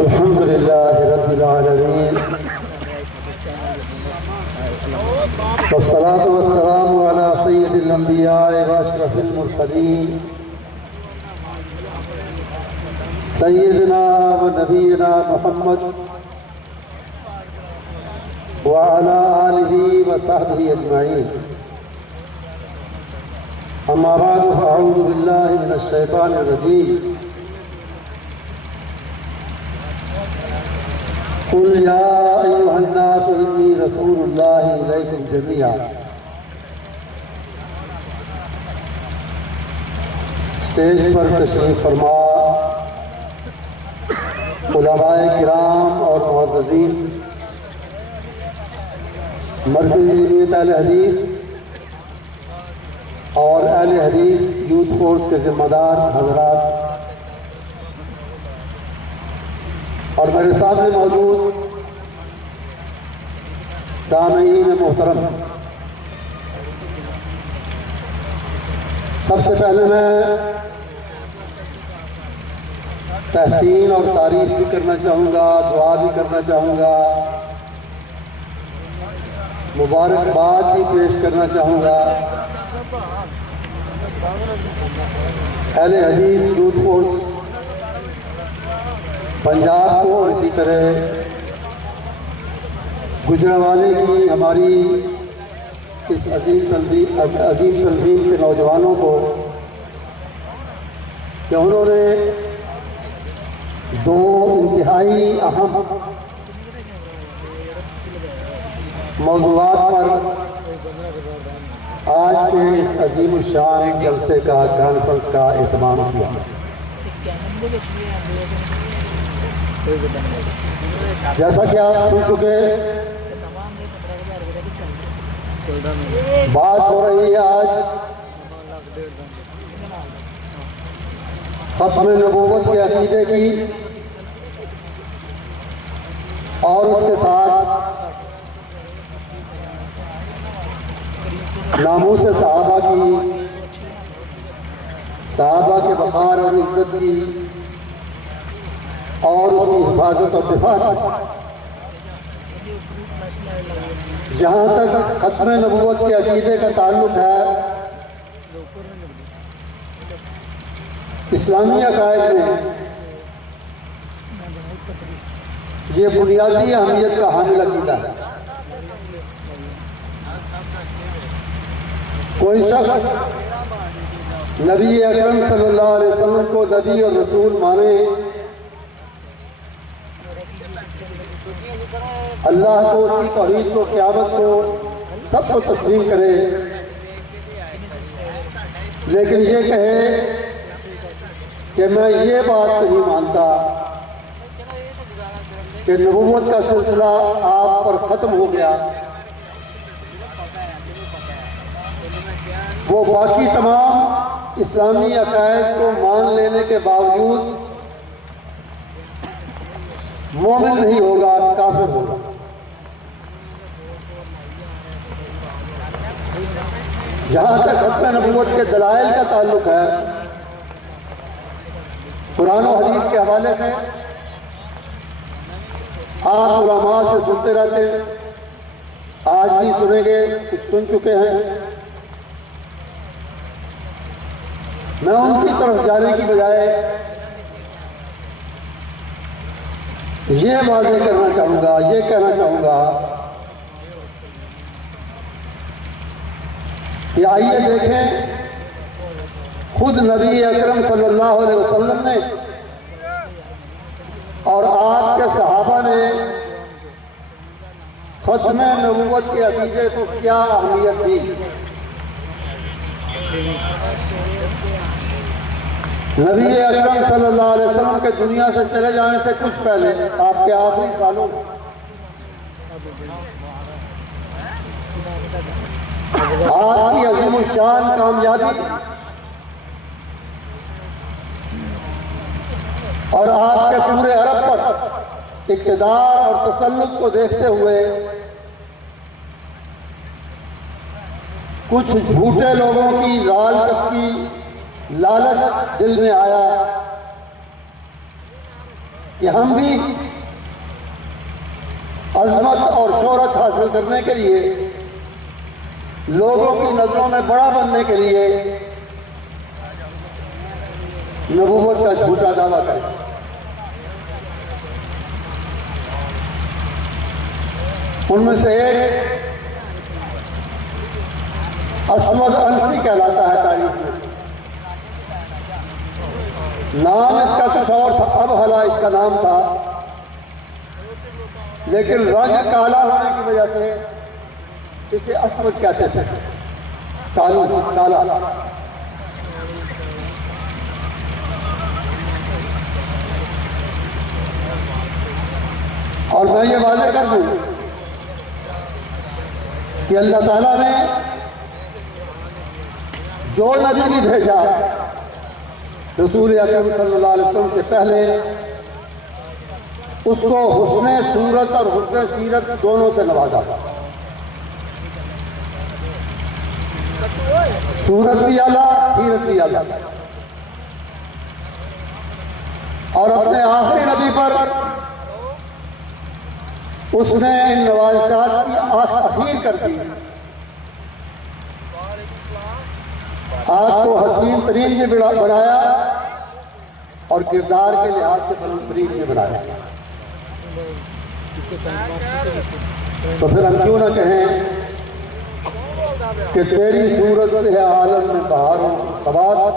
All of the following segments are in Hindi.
अल्हम्दुलिल्लाहि रब्बिल आलमीन वस्सलातु वस्सलामु अला सय्यिदिल अंबिया व अशरफिल मुरसलीन सय्यिदना व नबीना मुहम्मद व अला आलिहि व सहबिहि अजमईन। अम्मा बाद फअऊज़ु बिल्लाहि मिनश शैतानिर रजीम। कुल या अय्युहन्नास इन्नी रसूलुल्लाहि इलैकुम जमीआ। स्टेज पर तशरीफ फरमा उलमाए किराम और मुअज़्ज़ज़ीन, मरकज़ी जमीयत अहले हदीस और अहले हदीस यूथ फोर्स के ज़िम्मेदार हज़रात और मेरे सामने मौजूद सामईन मोहतरम, सबसे पहले मैं तहसीन और तारीफ भी करना चाहूँगा, दुआ भी करना चाहूँगा, मुबारकबाद भी पेश करना चाहूँगा अहले हदीस यूथ फोर्स पंजाब को और इसी तरह गुजरांवाले की हमारी इस अजीम तंजीम के नौजवानों को कि उन्होंने दो इंतहाई अहम मौज़ूआत पर आज के इस अजीम शान जलसे का कॉन्फ्रेंस का एहतमाम किया। जैसा कि आप सुन चुके, बात हो रही है आज ख़त्म नबूवत के अक़ीदे की और उसके साथ नामूस सहाबा की, सहाबा के वक़ार और इज़्ज़त की और उसकी हिफाजत और दिफा की। जहाँ तक ख़त्म नबूवत के अक़ीदे का ताल्लुक़ है, इस्लामी अक़ायद में ये बुनियादी अहमियत का हामिल अक़ीदा है। कोई शख्स नबी अकरम सल्लल्लाहु अलैहि वसल्लम को नबी और रसूल माने, अल्लाह को, उसकी तौहीद को, क़यामत को, सबको तस्लीम करे, लेकिन ये कहे कि मैं ये बात नहीं मानता कि नबूवत का सिलसिला आप पर ख़त्म हो गया, वो बाकी तमाम इस्लामी अक़ायद को मान लेने के बावजूद मोमिन नहीं होगा, काफिर होगा। जहाँ तक ख़त्म नबूवत के दलाइल का ताल्लुक़ है, कुरान और हदीस के हवाले से आप उलमा से सुनते रहते हैं, आज भी सुनेंगे, कुछ सुन चुके हैं। मैं उनकी तरफ जाने की बजाय ये वाज़ेह करना चाहूँगा, ये कहना चाहूँगा कि आइए देखें, खुद नबी अकरम सल्लल्लाहु अलैहि वसल्लम ने और आपके सहाबा ने ख़त्म नबूवत के अक़ीदे को क्या अहमियत दी। नबी अकरम सल्लल्लाहु अलैहि वसल्लम के दुनिया से चले जाने से कुछ पहले, आपके आखिरी सालों में आपकी अज़ीमुश्शान कामयाबी और आपके पूरे अरब पर इक़्तिदार और तसल्लुत को देखते हुए कुछ झूठे लोगों की लाल टपकी लालच दिल में आया कि हम भी अजमत और शोहरत हासिल करने के लिए, लोगों की नजरों में बड़ा बनने के लिए नबूवत का झूठा दावा करें। उनमें से एक अस्मद अंसी कहलाता है तारीख में। नाम इसका कुछ और था, अब हला इसका नाम था, लेकिन रंग काला होने की वजह से इसे अस्मद कहते थे, कालू, काला। और मैं ये वाज़ेह कर दूं कि अल्लाह ताला ने जो नबी भी भेजा रसूल अकरम सल्लल्लाहु अलैहि वसल्लम से पहले, उसको हुस्ने सूरत और हुस्ने सीरत दोनों से नवाजा। सूरत भी आला, सीरत भी आला। और अपने आखिरी नबी पर उसने इन नवाज़शात की अखीर कर दी। आपको हसीन तरीन भी बनाया और किरदार के लिहाज से बुलंद तरीन भी बनाया। तो फिर हम क्यों ना कहें कि तेरी सूरत से है आलम में बहारों को सबात,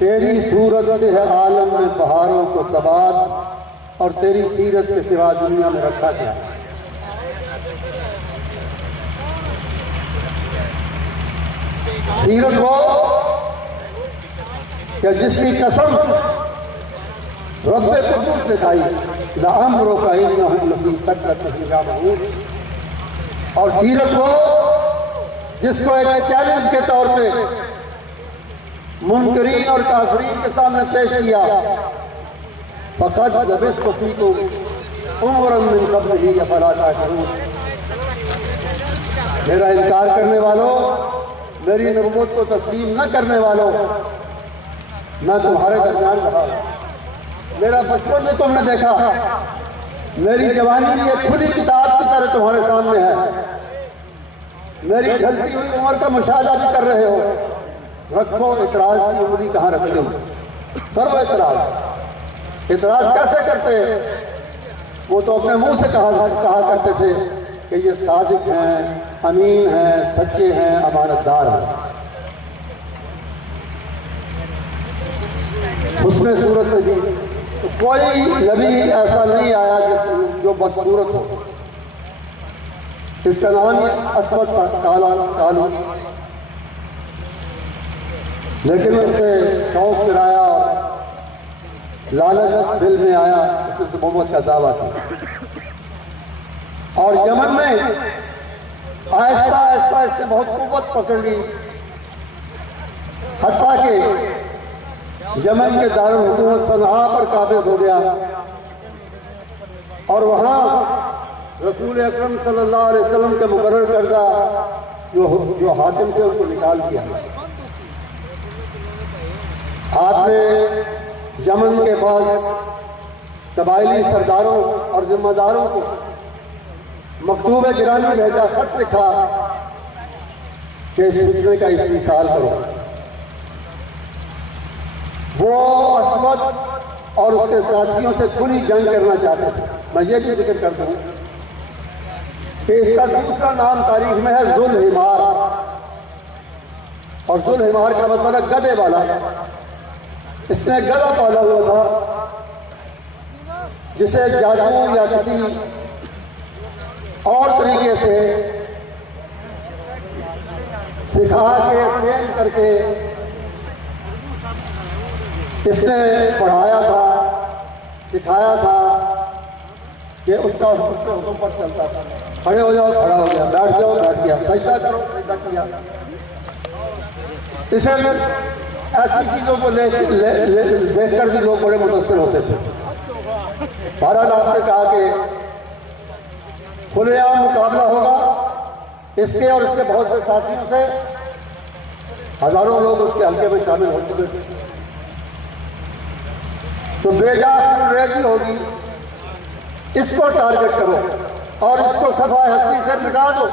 तेरी सूरत से है आलम में बहारों को सबात, और तेरी सीरत के सिवा दुनिया में रखा क्या। सीरत वो कि जिसकी कसम रब्बे कुदूस ने खाई, लाअम्रो का इन्नहुम लफी सकरतिहिम यामहून। और सीरत वो जिसको एक चैलेंज के तौर पे मुनकरीन और काफरीन के सामने पेश किया, फ़क़द लबिस्तु फ़ीकुम उमरन मिन क़ब्लिही अफ़ला ताक़िलून। मेरा इनकार करने वालों, मेरी नबूवत को तस्लीम न करने वालों, मैं तुम्हारे दरमियान रहा, मेरा बचपन में तुमने देखा, मेरी जवानी भी एक खुली किताब की तरह तुम्हारे सामने है, मेरी ढलती हुई उम्र का मुशाहदा भी कर रहे हो। रखो इतराज की उम्मीद कहाँ रखते हो, करो इतराज। इतराज कैसे करते? वो तो अपने मुंह से कहा करते थे कि ये सादिक हैं, अमीन हैं, सच्चे हैं, अमानतदार हैं। हुस्ने सूरत से भी तो कोई नबी ऐसा नहीं आया जो बदसूरत हो। इसका नाम ही अस्मद था, काला, कालू। लेकिन उनसे शौक चुराया, लालच दिल में आया, उसने तो मोहम्मद का दावा किया। और यमन में आहिस्ता आहिस्ता इसने बहुत कुव्वत पकड़ ली, हत्ता के यमन के दारुल हुकूमत सनआ पर काबिज हो गया और वहाँ रसूल अकरम सल्लल्लाहु अलैहि वसल्लम के मुकर्रर करदा जो हाकिम थे उनको निकाल दिया। आपने यमन के पास कबायली सरदारों और जिम्मेदारों को मकतूब गिरानी भेजा, खत लिखा कि इस फितने का इस्तीसाल करो। वो अस्मद और उसके साथियों से खुली जंग करना चाहते थे। मैं ये भी जिक्र कर दूं कि इसका दूसरा नाम तारीख में है जुल्हिमार, और जुल्हिमार का मतलब है गधे वाला। इसने गधा पाला हुआ था जिसे जादू या किसी और तरीके से सिखा के ट्रेन करके इसने पढ़ाया था, सिखाया था कि उसके हुक्म पर चलता था। खड़े हो जाओ, खड़ा हो गया, बैठ जाओ, बैठ गया, सजदा करो, सजदा किया। इसे ऐसी चीज़ों को देख कर भी लोग बड़े मुतासिर होते थे। बहरहाल आपने कहा कि खुलेआम मुकाबला होगा इसके और इसके बहुत से साथियों से। हजारों लोग उसके हल्के में शामिल हो चुके थे। तो बेजा अंग्रेजी होगी, इसको टारगेट करो और इसको सफाई हस्ती से मिटा दो।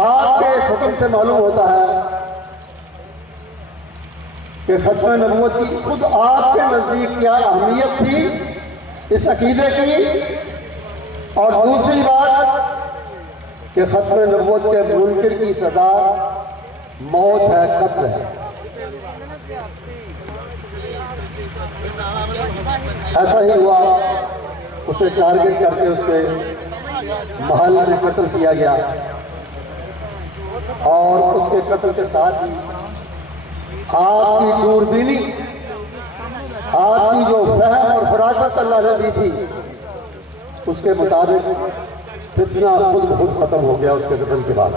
आपके इस हुक्म से मालूम होता है कि खत्म नबूवत की खुद आपके नजदीक क्या अहमियत थी इस अकीदे की, और दूसरी बात कि खत्म नबूवत के मुनकिर की सजा मौत है, कत्ल है। ऐसा ही हुआ, उसे टारगेट करके उसके महल में कत्ल किया गया, और उसके कत्ल के साथ ही आपकी दूरबीनी, आपकी जो फहम और फरासत अल्लाह ने दी थी, उसके मुताबिक फितना खुद ब खुद खत्म हो गया। उसके कत्ल के बाद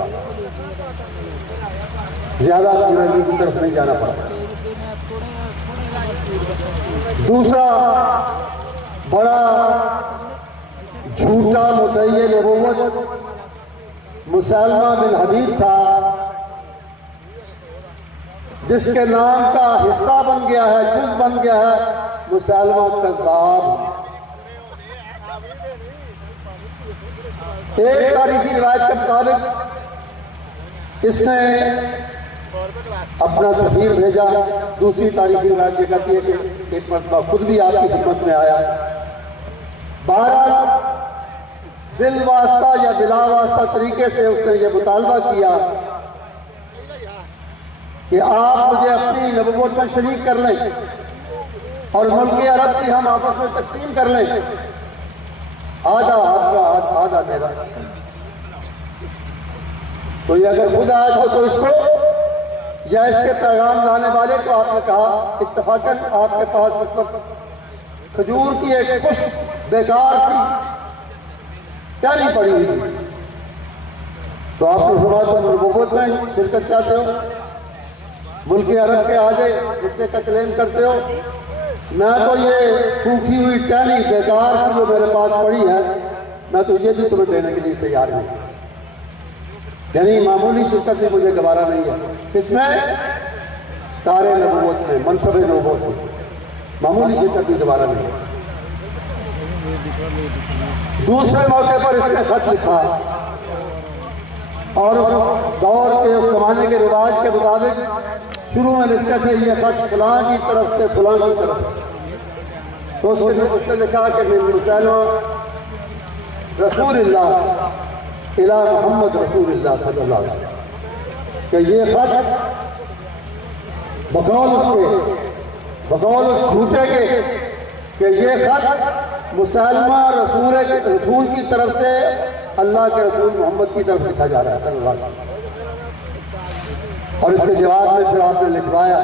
ज्यादा अंग्रेजी की तरफ नहीं जाना पड़ा। दूसरा बड़ा झूठा मुद्दई नबूवत मुसैलमा बिन हबीब था, जिसके नाम का हिस्सा बन गया है, जुज बन गया है मुसैलमा कज़्ज़ाब। एक तारीखी रिवायत के मुताबिक इसने अपना सफीर भेजा, दूसरी तारीखी रिवायत ये कहती है कि एक मरतबा खुद भी आपकी खिदमत में आया। बहरहाल बिल वास्ता या बिला वास्ता तरीके से उसने ये मुतालबा किया कि आप मुझे अपनी नबूवत में शरीक कर लें और मुल्क अरब की हम आपस में तकसीम कर लें, आधा आपका आधा मेरा। तो ये अगर खुद आया हो तो इसको या इसके पैगाम लाने वाले को आपने कहा इत्तफाकन आपके पास उस वक्त खजूर की एक पुष्प बेकार सी टहनी पड़ी हुई थी, तो आपने फरमाया तुम नबूवत में शिरकत चाहते हो, मुल्क अरब के आगे हिस्से का क्लेम करते हो, मैं तो ये सूखी हुई टहनी बेकार सी जो मेरे पास पड़ी है, मैं तो ये भी तुम्हें देने के लिए तैयार हूं। यानी मामूली शिरकत भी मुझे गवारा नहीं है। किसमें? तारे नबूवत में, मनसब नबूवत में मामूली शिरकत भी गवारा नहीं है। दूसरे मौके पर इसने खत लिखा और उस दौर के उस जमाने के रिवाज के मुताबिक शुरू में लिखते थे ये खत फलां की तरफ से फलां की तरफ। तो उसने लिखा कि मुसैलमा रसूलुल्लाह इला मोहम्मद रसूलुल्लाह सल्लल्लाहु अलैहि वसल्लम, कि ये खत बकौल उस झूठे के कि ये खत मुसैलमा रसूल की तरफ से अल्लाह के रसूल मोहम्मद की तरफ लिखा जा रहा है सल्लल्लाहु अलैहि वसल्लम। और इसके जवाब में फिर आपने लिखवाया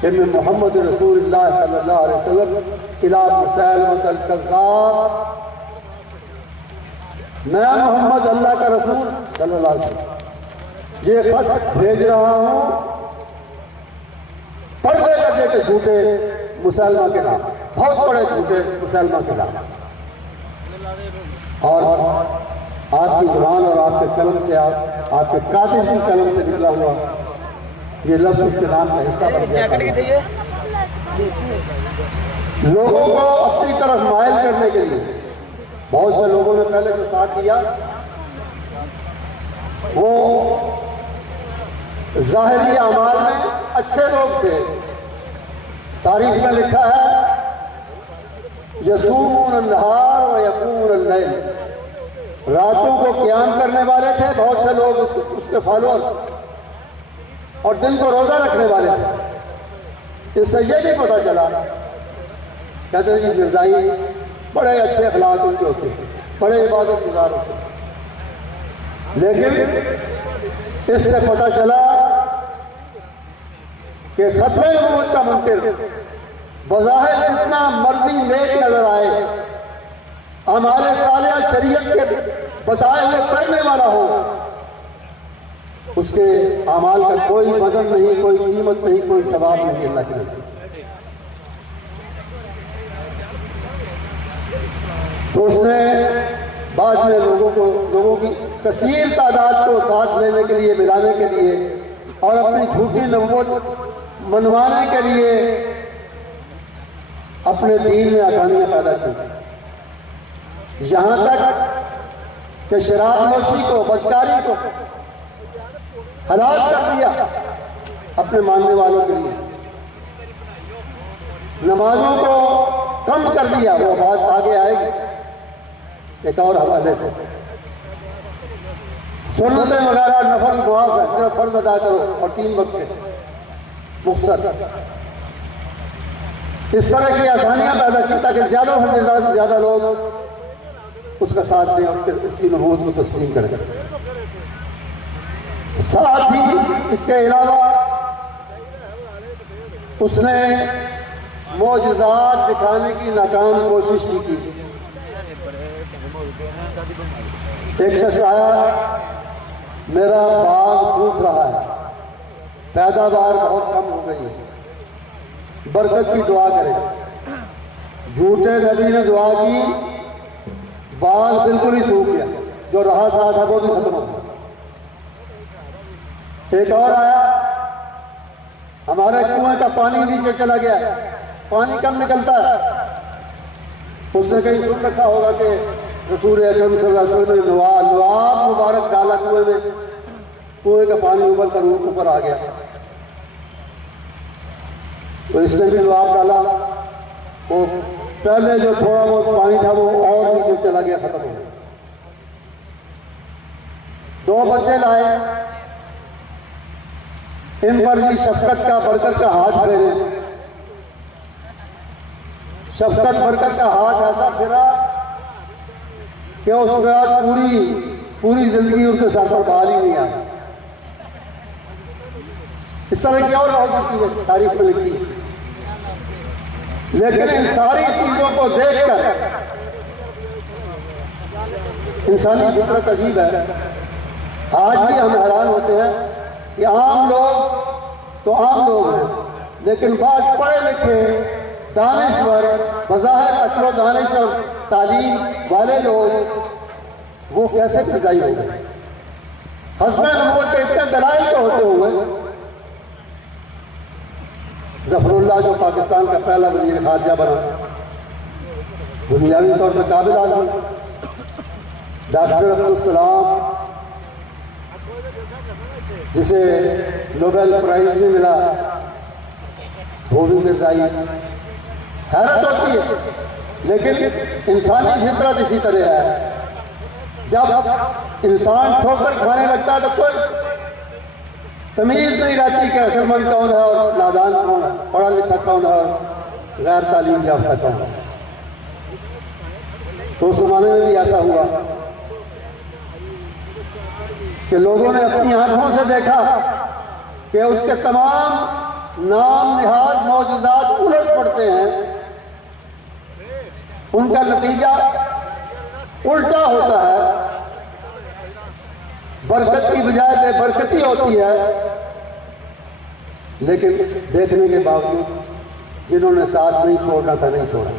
कि मैं मोहम्मद रसूलुल्लाह सल्लल्लाहु अलैहि वसल्लम इला मुसैलमतल कज़्ज़ाब, मैं मोहम्मद अल्लाह का रसूल सल्लल्लाहु अलैहि वसल्लम ये खत भेज रहा हूं पर्दे दर्जे के झूठे मुसैलमा के नाम, बहुत बड़े झूठे मुसैलमा के नाम, और आपकी जुबान और आपके कलम से आपके कातिल की कलम से निकला हुआ ये लफ्ज़ उसके नाम का हिस्सा बन गया। लोगों को अपनी तरफ मायल करने के लिए बहुत से लोगों ने पहले जो साथ दिया वो ज़ाहिरी अमाल में अच्छे लोग थे। तारीख में लिखा है यसूमून अन्नहार व यक़ूमून अल-लैल, रातों को क़याम करने वाले थे बहुत से लोग, उसके फॉलोअर्स, और दिन को रोजा रखने वाले थे। इससे ये भी पता चला, कहते हैं जी मिर्ज़ाई बड़े अच्छे अखलाक उनके होते हैं, बड़े इबादत गुजार होते हैं, लेकिन इससे पता चला कि खत्म नबूवत का मुनकिर बज़ाहिर जितना मर्जी नेक नजर आए, हमारे सालिया शरीयत के बताए हुए करने वाला हो, उसके अमाल का कोई वजन नहीं, कोई कीमत नहीं, कोई सवाब नहीं अल्लाह की नज़र। तो उसने बाद में लोगों की कसीर तादाद को साथ लेने के लिए, मिलाने के लिए और अपनी झूठी नबूवत मनवाने के लिए अपने दीन में आसानियां पैदा की, यहां तक कि शराब नोशी को, बदकारी को हलाल कर दिया अपने मानने वालों के लिए, नमाजों को कम कर दिया। वो बात आगे आएगी एक और हवाले से। सुन्नतें वगैरह नफल मुआफ है, सिर्फ फर्ज अदा करो और 3 वक्त के मुख्तर। इस तरह की आसानियां पैदा की ताकि ज्यादा से ज्यादा लोग उसका साथ दें और उसकी नबूवत को तस्लीम करें। साथ ही इसके अलावा उसने मोजज़ात दिखाने की नाकाम कोशिश की थी। एक शख्स आया, मेरा बाग सूख रहा है, पैदावार बहुत कम हो गई है, बरकत की दुआ करें। झूठे नबी ने दुआ की, बाग बिल्कुल ही सूख गया, जो रहा साथ है वो भी खत्म हो गया। एक और आया, हमारे कुएं का पानी नीचे चला गया, पानी कम निकलता है। उसने कहीं सुन रखा होगा कि रसूल अकरम सल्लल्लाहु अलैहि वसल्लम ने लुआब मुबारक डाला कुएं में, कुएं का पानी उबल कर ऊपर आ गया। तो इसने भी लुआब डाला, वो पहले जो थोड़ा बहुत पानी था वो और नीचे चला गया, खत्म हो गया। 2 बच्चे लाए, इन पर भी शफकत का बरकत का हाथ फेरे। शफकत बरकत का हाथ ऐसा फेरा कि उसके बाद पूरी जिंदगी उनके सर पर बहाल ही नहीं आई। इस तरह की और बहुत चीजें तारीख में लिखी, लेकिन इन सारी चीजों को देखकर इंसानी फितरत अजीब है। आज भी हम हैरान होते हैं कि आम लोग तो आम लोग हैं, लेकिन बाज पढ़े लिखे दानिश्वर, बज़ाहिर अक्ल दानिश और तालीम वाले लोग वो कैसे फिजाई हो गए। हस्बे नबूवत के इतने दलाइल के होते हुए ज़फ़रुल्लाह जो पाकिस्तान का पहला वज़ीर ख़ारजा बना, दुनियावी तौर पर काबिल आदमी, डॉक्टर अब्दुल सलाम जिसे नोबेल प्राइज भी मिला, वो भी मिर्ज़ाई। हैरत होती है, लेकिन इंसानी फितरत इसी तरह है। जब इंसान ठोकर खाने लगता है तो कोई तमीज़ नहीं रहती कि अक्लमंद कौन है और नादान कौन है, पढ़ा लिखा कौन है और गैर तालीम याफ्ता कौन है। तो उस ज़माने में भी ऐसा हुआ कि लोगों ने अपनी आंखों से देखा कि उसके तमाम नाम निहाद मौजूदात उलट पड़ते हैं, उनका नतीजा उल्टा होता है, बरकत की बजाय बेबरकती होती है। लेकिन देखने के बावजूद जिन्होंने साथ नहीं छोड़ना था नहीं छोड़ा।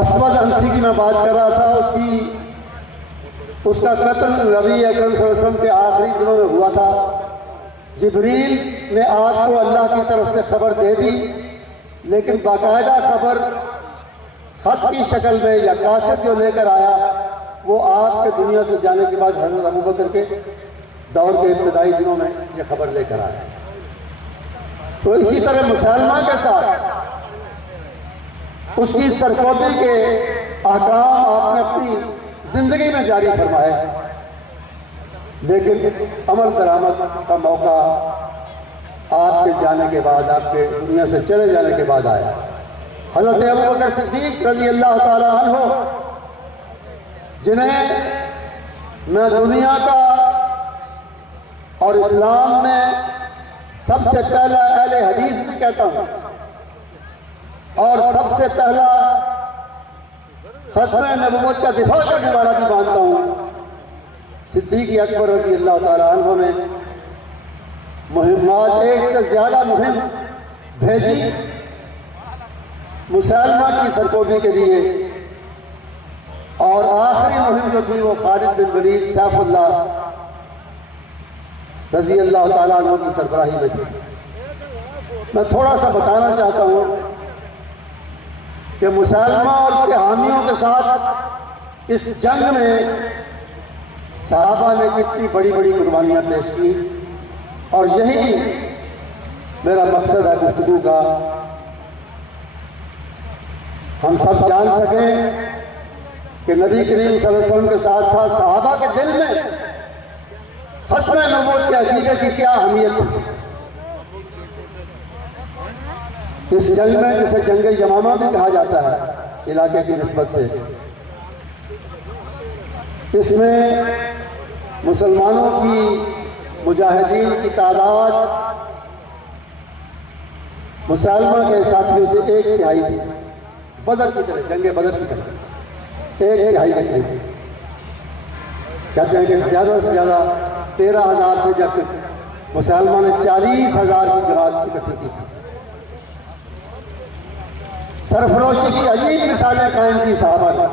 असवद अंसी की मैं बात कर रहा था, उसका कत्ल नबी अकरम सल्लल्लाहु अलैहि वसल्लम के आखिरी दिनों में हुआ था। जिब्रील ने आपको अल्लाह की तरफ से खबर दे दी, लेकिन बाकायदा खबर खत की शक्ल में या कासिद जो लेकर आया वो आपके दुनिया से जाने के बाद हज़रत अबू बकर के दौर के इब्तदाई दिनों में यह खबर लेकर आया। तो इसी तरह मुसलमान के साथ उसकी सरकोबी के अहकाम आपने अपनी जिंदगी में जारी फरमाए, लेकिन अमल दरामद का मौका आपके जाने के बाद, आपके दुनिया से चले जाने के बाद आया। हज़रत अबू बकर सिद्दीक़ रज़ी अल्लाह ताला अन्हु, जिन्हें मैं दुनिया का और इस्लाम में सबसे पहला अहले हदीस भी कहता हूँ और सबसे पहला खत्मे नबुव्वत का दिफा करने वाला भी मानता हूँ, सिद्दीक़ अकबर रज़ी अल्लाह ताला अन्हु ने मुहिम्मात, एक से ज्यादा मुहिम भेजी मुसलमान की सरकोबी के लिए, और आखिरी मुहिम जो थी वो खालिद बिन वलीद सैफुल्लाह रज़ी अल्लाह ताला अन्हु की सरबराही में थी। मैं थोड़ा सा बताना चाहता हूँ कि मुसलमा और उसके हामियों के साथ इस जंग में सहाबा ने कितनी बड़ी बड़ी कुर्बानियाँ पेश की, और यही मेरा मकसद है गुफ्तगू का। हम सब जान सकें कि नबी करीम सल्लल्लाहु अलैहि वसल्लम के साथ साथ सहाबा के दिल में खत्म नबूवत के अकीदे की क्या अहमियत थी। इस जंग में, जिसे जंग यमामा भी कहा जाता है इलाके की निस्बत से, इसमें मुसलमानों की मुजाहिदीन की तादाद मुसलमा के साथियों से 1/3 थी। बदर की तरह, जंग बदर की तरह 1/3 के करीब। कहते हैं कि ज़्यादा से ज़्यादा 13,000 थे, जब मुसलमान ने 40,000 की जमात इकट्ठी की। सरफरोशी की अजीब मिसालें कायम की सहाबा ने।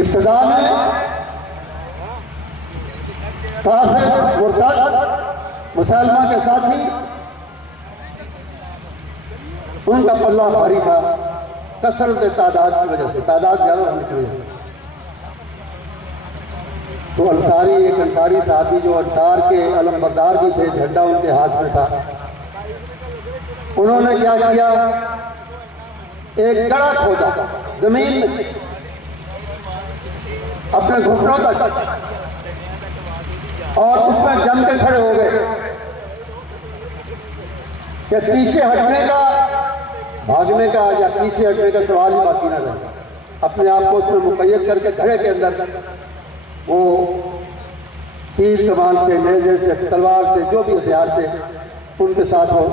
इब्तिदा में काफिर मुर्तद मुसलमान के साथी, उनका पल्ला भारी था कसरत तादाद की वजह से, तादाद ज़्यादा होने की वजह से। तो अंसारी, एक अंसारी साहबी जो अंसार के अलमबरदार भी थे, झंडा उनके हाथ में था, उन्होंने क्या किया, एक गड़ा खोदा जमीन में अपने घुटनों तक, और उसमें जम के खड़े हो गए कि पीछे हटने का, भागने का या पीछे हटने का सवाल ही बाकी न रहे। अपने आप को उसमें मुक़य्यद करके घड़े के अंदर वो तीर कमान से, नेज़े से, तलवार से, जो भी हथियार थे उनके साथ वो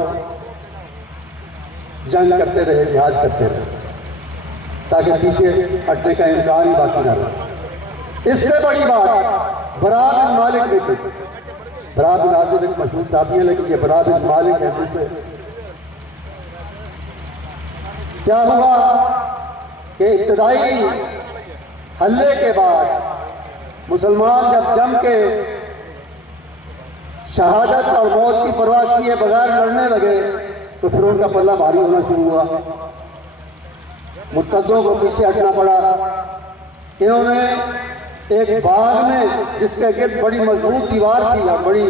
जंग करते रहे, जिहाद करते रहे, ताकि पीछे हटने का इम्कान ही बाकी न रहे। इससे बड़ी बात बरा बिन मालिक ने की। बरा बिन आज़िब एक मशहूर साहबी है, लेकिन ये बरा बिन मालिक है दूसरे। क्या हुआ कि इब्तिदाई हल्ले के बाद मुसलमान जब जम के शहादत और मौत की परवाह किए बगैर लड़ने लगे, तो फिर उनका पल्ला भारी होना शुरू हुआ। मुर्तदों को पीछे हटना पड़ा। इन्होंने एक बाग में, जिसके गिर्द बड़ी मजबूत दीवार थी, बड़ी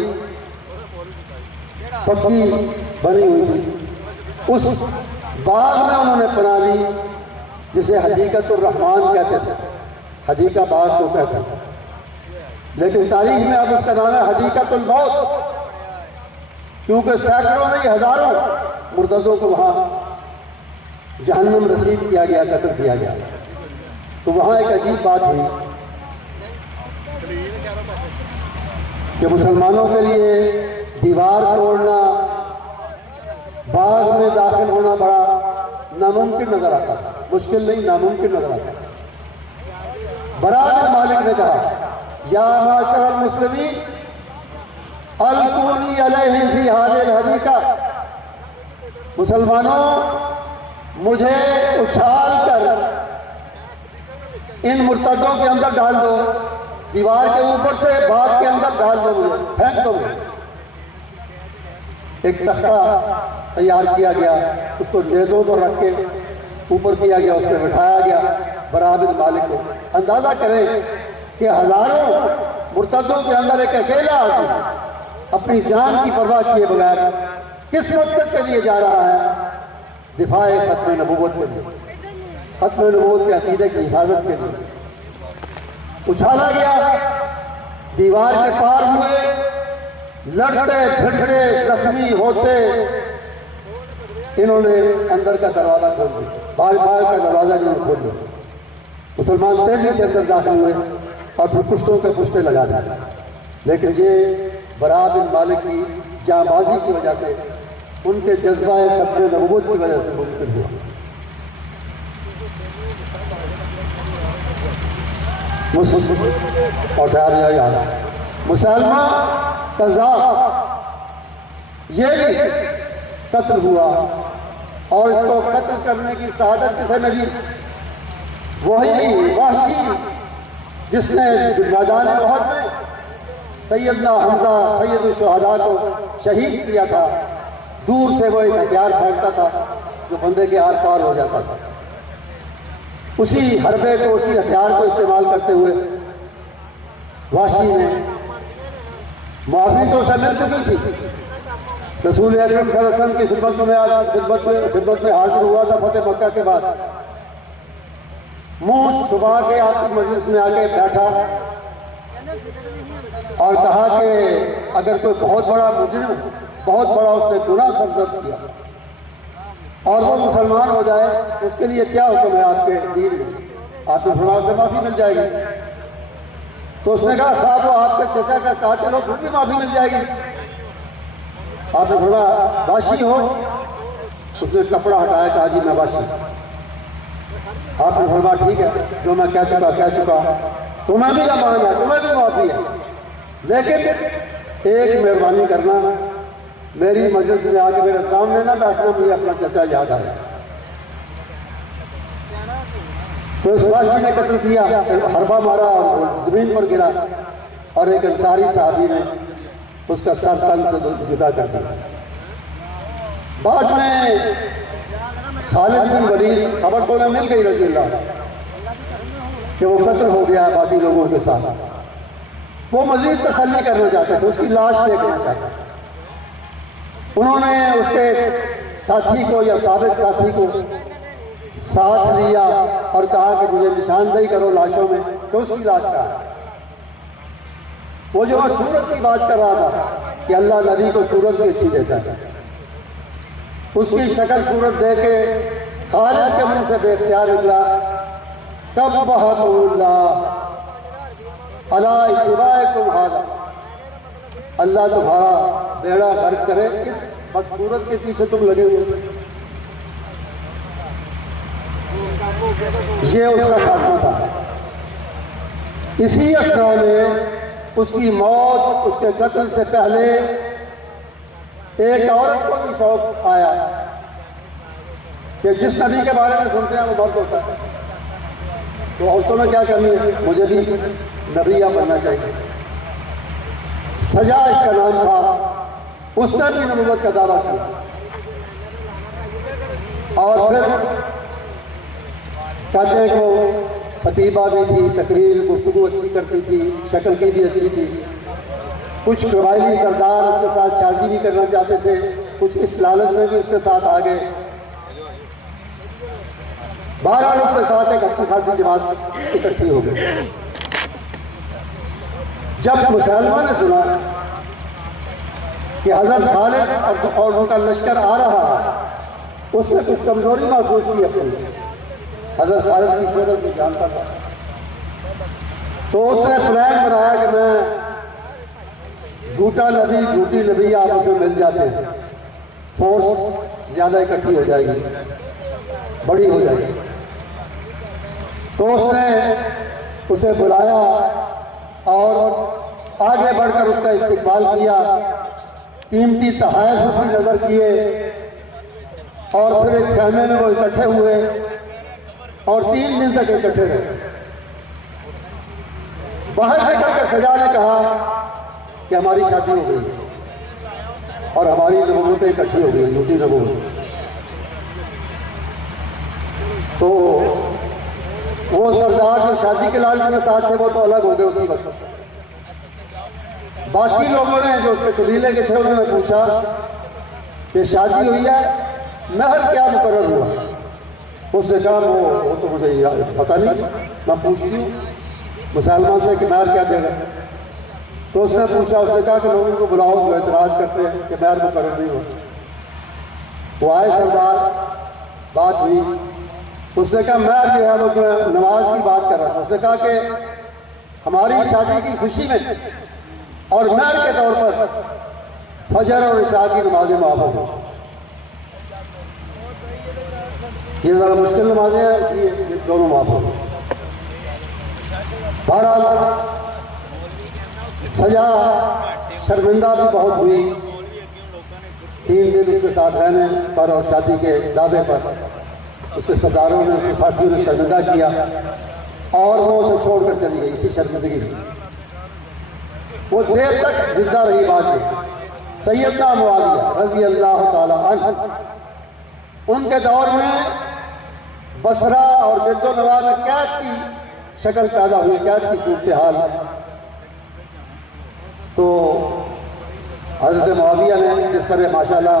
पक्की बनी हुई थी, उस बाग में उन्होंने पनाह ली, जिसे हदीकतुर रहमान कहते थे। हदीका बाग को कहते थे, लेकिन तारीख में अब उसका नाम है हदीकतुल मौत, क्योंकि सैकड़ों नहीं हजारों मुर्तदों को वहाँ जहन्नम रसीद किया गया, कत्ल किया गया। तो वहाँ एक अजीब बात हुई कि मुसलमानों के लिए दीवार तोड़ना, बाग में दाखिल होना बड़ा नामुमकिन नजर आता था। मुश्किल नहीं, नामुमकिन नजर आता। बरा बिन मालिक ने कहा, या माशरल मुस्लिमीन अलकुनी अलैहिम फी हादिल हदीका, मुसलमानों मुझे उछाल कर इन मुर्तदों के अंदर डाल दो, दीवार के ऊपर से बाग के अंदर डाल दो, मुझे फेंक दो। एक तख्ता तैयार किया गया, उसको नेज़ों पर रख के ऊपर किया गया, उस पर बिठाया गया बरा बिन मालिक को। अंदाजा करें कि हजारों मुर्तदों के अंदर एक अकेला आदमी अपनी जान की परवाह किए बगैर किस मकसद के लिए जा रहा है? दिफाए खत्म नबूवत के लिए, खत्म नबूवत के अकीदे की हिफाजत के लिए। उछाला गया, दीवार के पार हुए, लड़ते भिड़ते जख्मी होते, इन्होंने अंदर का दरवाजा खोल दिया, बाहर का दरवाजा इन्होंने खोल दिया। मुसलमान तेजी से अंदर दाखिल हुए और फिर पुश्तों के पुश्ते लगा दिए। लेकिन ये बरा बिन मालिक की जांबाजी की वजह से, उनके जज्बाए खत्म नबूवत की वजह से मुमकिन हुआ। मुसलमान कज़ा ये भी कत्ल हुआ, और इसको कत्ल करने की सआदत किसे मिली? वही वहशी जिसने मैदान उहद में सैयदना हमजा सैयद शुहदा को शहीद किया था, दूर से वो एक हथियार फेंकता था जो बंदे के आर पार हो जाता था। उसी हरबे को, उसी हथियार को इस्तेमाल करते हुए वाशी ने माफी तो उसे मिल चुकी थी। रसूल अकरम सल्लल्लाहु अलैहि वसल्लम की खिदमत में हाजिर हुआ था फतेह मक्का के बाद। मुंह छुपा के आपकी मजलिस में आके बैठा और कहा कि अगर कोई बहुत बड़ा मुजरिम, बहुत बड़ा उसने गुनाह सरजद किया और वो मुसलमान हो जाए, उसके लिए क्या हुक्म है आपके दीन में? आपके गुनाह से माफ़ी मिल जाएगी। तो उसने कहा साहब वो आपके चचा का कातिल हो, फिर भी माफ़ी मिल जाएगी। आपने थोड़ा वाशी हो, उसने कपड़ा हटाया, कहा जी मैं वाशी। आपने फरमाया ठीक है, जो मैं कह चुका तुम्हें भी अमान है, तुम्हें भी माफ़ी है, लेकिन एक मेहरबानी करना, मेरी मजलिस में आके मेरे सामने ना बैठना, मुझे अपना चचा याद आया। तो इस वाशी ने कत्ल किया, हरबा मारा और जमीन पर गिरा और एक अंसारी साहबी ने उसका सर तन से जुदा कर दिया। बाद में खालिद बिन वलीद खबर को मिल गई रज़ी अल्लाह कि वो कत्ल हो गया बाकी लोगों के साथ। वो मजीद तसल्ली करना चाहते थे, उसकी लाश देखना चाहते थे। उन्होंने उसके साथी को या साबिक साथी को साथ लिया और कहा कि मुझे निशानदेही करो लाशों में, तो उसकी लाश कहा। वो जो सूरत की बात कर रहा था कि अल्लाह नबी को सूरत भी अच्छी देता है, उसकी शक्ल सूरत दे के खालिद के मुंह से बेख्तियार निकला तब अल्लाह तुम्हारा बेड़ा गर्क करे, इस बदसूरत के पीछे तुम लगे हुए। ये उसका खात्मा था। इसी असरा में उसकी मौत, उसके कत्ल से पहले एक औरत को भी शौक आया कि जिस नबी के बारे में सुनते हैं वो मर्द होता है, तो औरतों में क्या करनी है, मुझे भी नबिया बनना चाहिए। सजा इसका नाम था। उसने भी नबूवत का दावा किया और फिर कहते हैं कि वो खतीबा भी थी, तकरीर गुफ्तगू अच्छी करती थी, शक्ल की भी अच्छी थी। कुछ कबायली सरदार उसके साथ शादी भी करना चाहते थे, कुछ इस लालच में भी उसके साथ आ गए। बहरहाल उसके साथ एक अच्छी खासी जमात इकट्ठी हो गई। जब मुसलमान ने सुना कि हजरत खालिद और उनका लश्कर आ रहा है, उसने कुछ कमजोरी महसूस की अपनी। हजरत खालिद की शोहरत को जानता था, तो उसने प्लान बनाया कि मैं झूठा नबी, झूठी नबी आपस में मिल जाते हैं, फोर्स ज्यादा इकट्ठी हो जाएगी, बड़ी हो जाएगी। तो उसने उसे बुलाया और आगे बढ़कर उसका इस्तेमाल किया, कीमती तहाइफ उसकी नजर किए और फिर एक खेमे में वो इकट्ठे हुए और 3 दिन तक इकट्ठे रहे। बाहर से करके सजा ने कहा कि हमारी शादी हो गई और हमारी नबूवतें इकट्ठी हो गई, झूठी नबूवत। तो वो सरदार जो शादी के लालच में साथ थे वो तो अलग हो गए उसी वक्त। बाकी लोगों ने जो उसके कबीले के थे उन्होंने पूछा कि शादी हुई है, महर क्या मुकर्रर हुआ? उसने कहा वो तो मुझे पता नहीं, मैं पूछती हूँ मुसलमान से कि महर क्या देगा। तो उसने पूछा, उसने कहा कि लोगों को बुलाओ जो एतराज़ करते हैं कि महर मुकर्रर नहीं हो। वो आए सरदार, बात हुई। उसने कहा महर जो है वो नमाज की बात कर रहा था। उसने कहा कि हमारी शादी की खुशी में और महर के तौर पर फजर और इशा की नमाजें माफ हो गई। ये ज़रा मुश्किल नमाजें हैं, इसलिए ये दोनों माफ हो गए। बहरहाल सजा शर्मिंदा भी बहुत हुई। 3 दिन उसके साथ रहने पर और शादी के दावे पर उसके सरदारों ने, उसके साथियों ने शर्मिंदा किया। और वो उसे छोड़कर चली गई इसी शर्मिंदगी में। वो देर तक जिंदा रही बाद में। सैयदना मुआविया रजी अल्लाह ताला अन्हु, उनके दौर में बसरा और गिरदो नवाह में कैद की शक्ल पैदा हुई, कैद की सूरत हाल। तो हज़रत मुआविया ने जिस तरह माशाल्लाह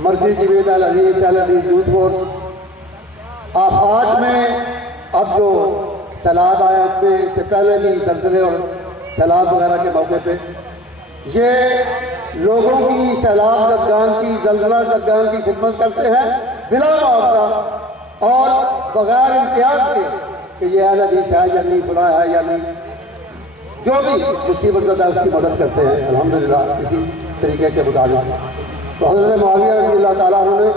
मर्कज़ी जमीयत अल अज़ीज़ यूथ फोर्स आफात में, अब जो सैलाब आया इससे पहले भी ज़लज़ले और सैलाब वगैरह के मौके पे ये लोगों की सैलाब ज़दगान की, ज़लज़ला ज़दगान की खिदमत करते हैं बिला मुआवजा और बग़ैर इम्तियाज़ के कि ये अहल हदीस है या नहीं, फलां है या नहीं, जो भी मुसीबत ज़दा है उसकी मदद करते हैं अल्हम्दुलिल्लाह इसी तरीके के मुताबिक। तो हज़रत मुआविया रज़ी अल्लाह ताला अन्हु ने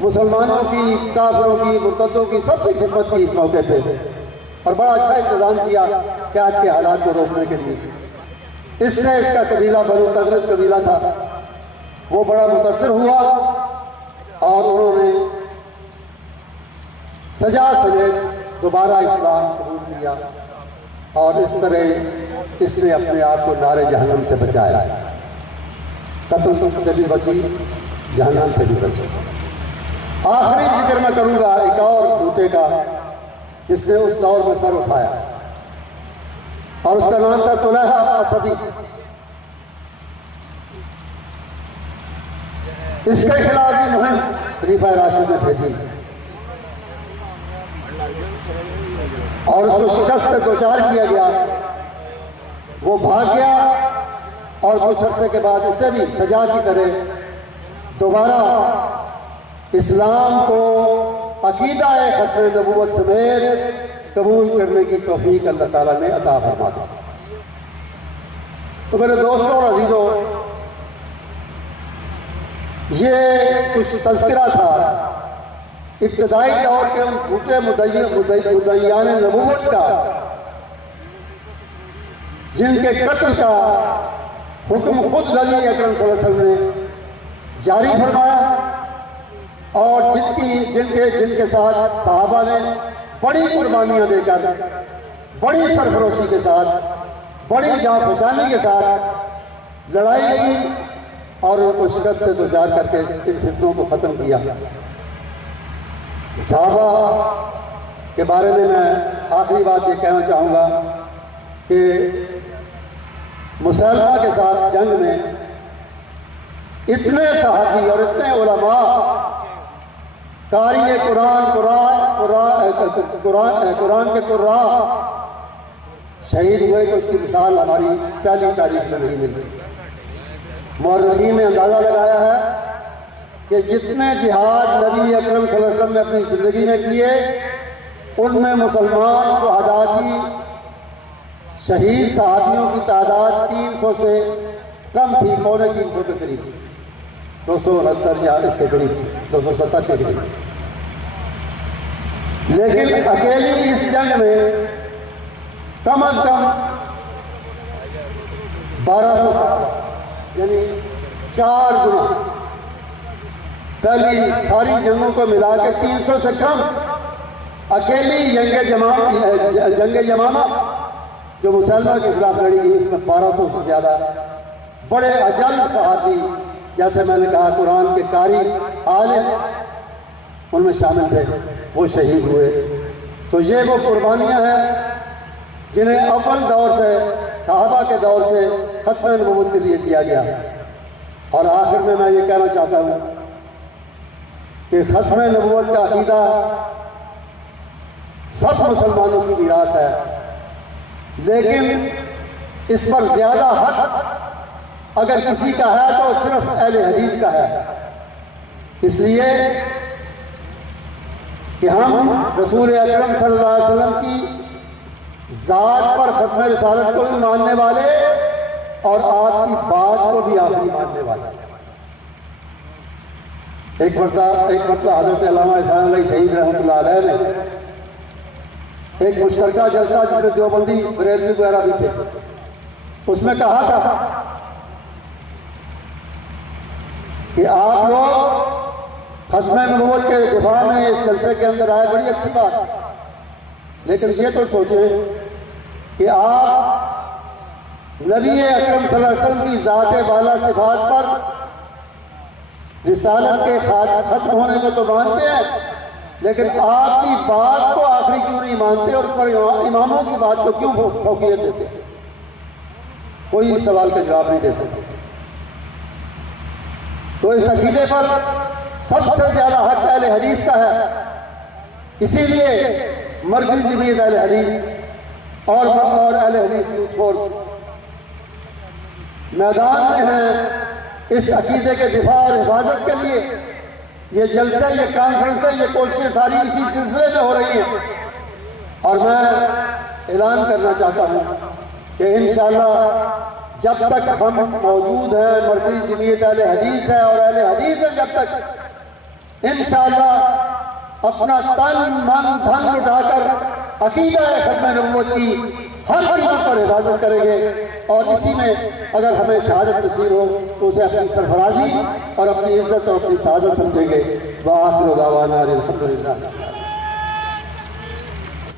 मुसलमानों की, काफिरों की, मुर्तदों की सबकी खिदमत की इस मौके पे और बड़ा अच्छा इंतज़ाम किया कैद के हालात को रोकने के लिए। इससे इसका कबीला बनु तगलब कबीला था, वो बड़ा मुतासिर हुआ और उन्होंने सजा समेत दोबारा इस्लाम कबूल किया और इस तरह इसने अपने आप को नारे जहन्नम से बचाया। कत्ल से भी बची, जहन्नम से भी बची। आखिरी जिक्र मैं करूँगा एक और बूटे का जिसने उस दौर में सर उठाया और उसका नाम था तुलहा असदी। इसके खिलाफ भी मुहिम खलीफा राशिद ने भेजी और उसको शिकस्त से दो चार किया गया। वो भाग गया और कुछ अर्से के बाद उसे भी सजा की तरह दोबारा इस्लाम को अकीदा खत्म नबूवत समेत कबूल करने की तौफीक अल्लाह ताला ने अता फरमा दी। तो मेरे दोस्तों और अजीजों, ये कुछ तज़किरा था इब्तदाई दौर के उन झूठे मुद्दईयान नबूवत का जिनके कत्ल का हुक्म खुद नबी अकरम सल्लल्लाहु अलैहि वसल्लम ने जारी फरमाया और जिनके साथ सहाबा ने बड़ी कुर्बानियां देकर, बड़ी सरफरोशी के साथ, बड़ी जाँफशानी के साथ लड़ाई की और उनको शिकस्त से दो चार करके इन फितनों को ख़त्म किया। सहाबा के बारे में मैं आखिरी बात ये कहना चाहूँगा कि मुसलमा के साथ जंग में इतने सहाबी और इतने उलमा, कारी कुरान के कुर्रा शहीद हुए कि उसकी मिसाल हमारी पहली तारीख में नहीं मिली। मौरखीन ने अंदाज़ा लगाया है कि जितने जिहाद नबी अकरम सल्लल्लाहु अलैहि वसल्लम ने अपनी ज़िंदगी में किए उनमें मुसलमान शुहदा की, शहीद सहाबियों की तादाद 300 से कम थी, 350 के करीब, 269 या इसके करीब थी, 270 के करीब। लेकिन अकेली इस जंग में कम अज कम 1200 यानी 4 गुना, पहली सारी जंगों को मिलाकर 300 से कम अकेली जंग यमामा जो मुसलमान के खिलाफ लड़ी गई उसमें 1200 से ज़्यादा बड़े अजल सहाबी, जैसे मैंने कहा कुरान के कारी आलिम उनमें शामिल थे, वो शहीद हुए। तो ये वो कुर्बानियाँ हैं जिन्हें अव्वल दौर से, सहाबा के दौर से खत्म नबूवत के लिए दिया गया। और आखिर में मैं ये कहना चाहता हूँ कि खत्म नबूवत का अकीदा सब मुसलमानों की मीरास है, लेकिन इस पर ज़्यादा हक अगर किसी का है तो सिर्फ अहले हदीस का है। इसलिए कि हम रसूल अकरम सल्लल्लाहु अलैहि वसल्लम की ज़ात पर खत्म रिसालत को भी मानने वाले और आपकी बात को भी आखिरी मानने वाले। एक मरतबा हज़रत अल्लामा इहसान अली शहीद रहमतुल्लाह अलैह ने एक मुश्तरका जलसा जिसमें देवबंदी बरेलवी वगैरह भी थे, उसमें कहा था कि आप लोग खत्म नबूवत के दिफा में इस जलसे के अंदर आए, बड़ी अच्छी बात, लेकिन ये तो सोचें कि आप नबी अकरम सल्लल्लाहु अलैहि वसल्लम की ज़ात बाला सिफात पर रिसालत के खत्म होने को तो मानते हैं, लेकिन आपकी बात को आखिरी क्यों नहीं मानते और पर इमामों की बात को क्यों फौकियत देते? कोई इस सवाल का जवाब नहीं दे सकते। तो इस अकीदे पर सबसे ज्यादा हक अहले हदीस का है, इसीलिए मरकज़ी जमीयत अहले हदीस और अहले हदीस यूथ फोर्स मैदान में हैं इस अकीदे के दिफा और हिफाजत के लिए। ये जलसा, ये कॉन्फ्रेंस, ये कोशिशें सारी इसी सिलसिले में हो रही हैं। और मैं ऐलान करना चाहता हूँ कि इंशाअल्लाह जब तक हम मौजूद हैं, मरकज़ी जमीयत अहले हदीस है और अहले हदीस है, जब तक इंशाअल्लाह अपना तन मन धन उठाकर अकीदा खत्म नबूवत की हर कीमत पर हिफाजत करेंगे। और इसी में अगर हमें शहादत नसीब हो तो उसे अपनी सरफराजी और अपनी इज्जत और अपनी सादत समझेंगे। व आखिर दावाना अल्हम्दुलिल्लाह।